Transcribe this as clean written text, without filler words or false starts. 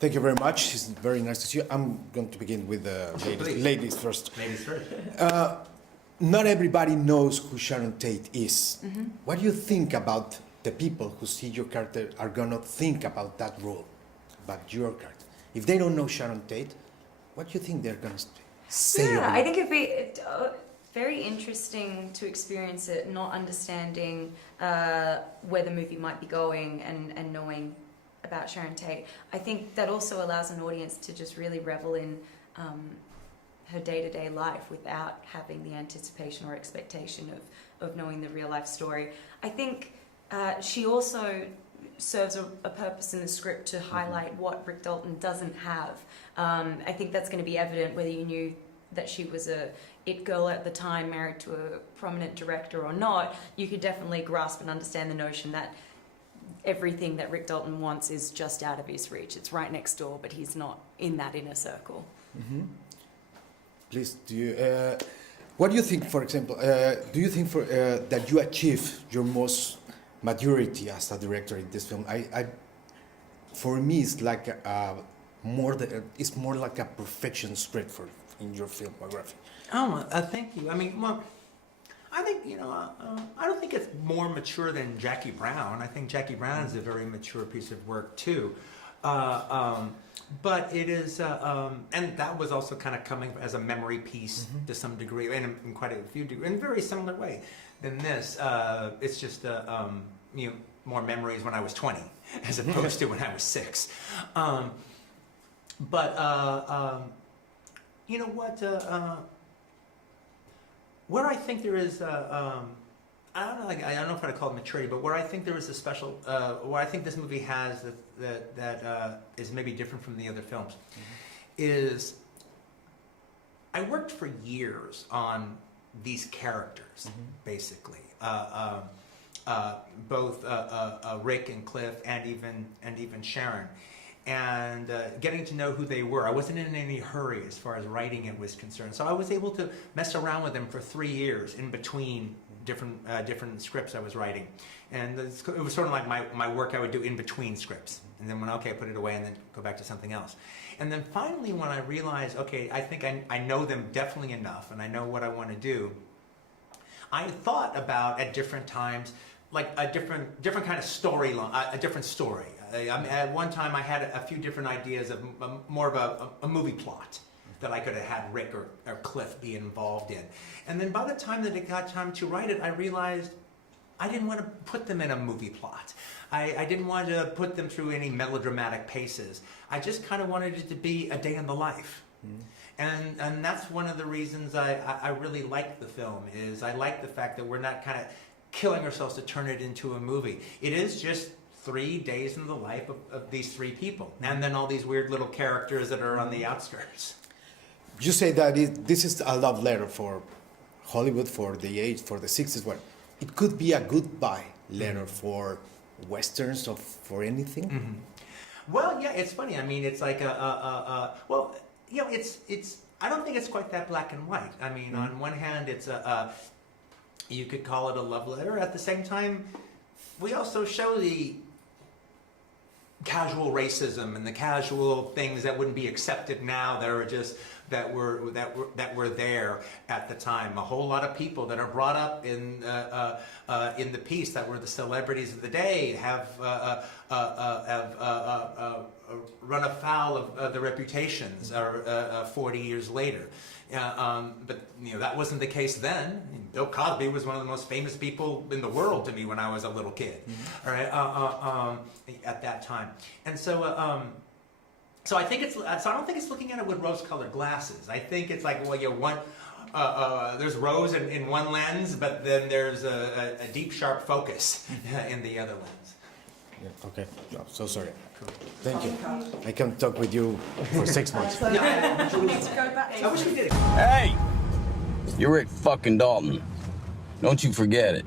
Thank you very much. It's very nice to see you. I'm going to begin with the ladies first. Ladies first. Not everybody knows who Sharon Tate is. What do you think about the people who see your character are going to think about that role, about your character? If they don't know Sharon Tate, what do you think they're going to say? Yeah, I think it'd be very interesting to experience it, not understanding where the movie might be going and knowing about Sharon Tate. I think that also allows an audience to just really revel in her day-to-day life without having the anticipation or expectation of knowing the real-life story. I think she also serves a purpose in the script to highlight what Rick Dalton doesn't have. I think that's going to be evident whether you knew that she was a it girl at the time, married to a prominent director or not. You could definitely grasp and understand the notion that everything that Rick Dalton wants is just out of his reach. It's right next door, but he's not in that inner circle. Please, what do you think, for example, do you think that you achieve your most maturity as a director in this film? For me, it's like it's more like a perfection script in your filmography. Oh, thank you. I mean, well, I think, I don't think it's more mature than Jackie Brown. I think Jackie Brown is a very mature piece of work too. But it is, and that was also kind of coming as a memory piece to some degree, and in quite a few degrees, in a very similar way than this. It's just, more memories when I was 20 as opposed to when I was 6. You know what? Where I think there is, I don't know if I'd call it maturity, but where I think there is a special, where I think this movie has that is maybe different from the other films, is I worked for years on these characters, basically, both Rick and Cliff, and even Sharon. And getting to know who they were. I wasn't in any hurry as far as writing it was concerned. So I was able to mess around with them for 3 years in between different scripts I was writing. And it was sort of like my work I would do in between scripts. And then when, okay, put it away and then go back to something else. And then finally when I realized, okay, I think I know them definitely enough and I know what I want to do, I thought about at different times like a different kind of storyline, a different story. At one time I had a few different ideas of more of a movie plot that I could have had Rick or Cliff be involved in. And then by the time that it got time to write it, I realized I didn't want to put them in a movie plot. I didn't want to put them through any melodramatic paces. I just kind of wanted it to be a day in the life. And that's one of the reasons I really like the film, is I like the fact that we're not kind of killing ourselves to turn it into a movie. It is just 3 days in the life of these 3 people, and then all these weird little characters that are on the outskirts. You say that this is a love letter for Hollywood, for the age, for the 60s. Well, it could be a goodbye letter for westerns or for anything. Well, yeah, it's funny. I mean, it's like well, it's. I don't think it's quite that black and white. I mean, on one hand, it's you could call it a love letter. At the same time, we also show the casual racism and the casual things that wouldn't be accepted now, that are just that were there at the time. A whole lot of people that are brought up in the piece that were the celebrities of the day have run afoul of the reputations 40 years later. But that wasn't the case then. I mean, Bill Cosby was one of the most famous people in the world to me when I was a little kid. All right, at that time, and so I think it's. So I don't think it's looking at it with rose-colored glasses. I think it's like, well, there's rose in one lens, but then there's a deep, sharp focus in the other lens. Yeah, okay. No, so sorry. Thank you. I can talk with you for 6 months. We need to go back. I wish we did it. Hey! You're Rick fucking Dalton. Don't you forget it.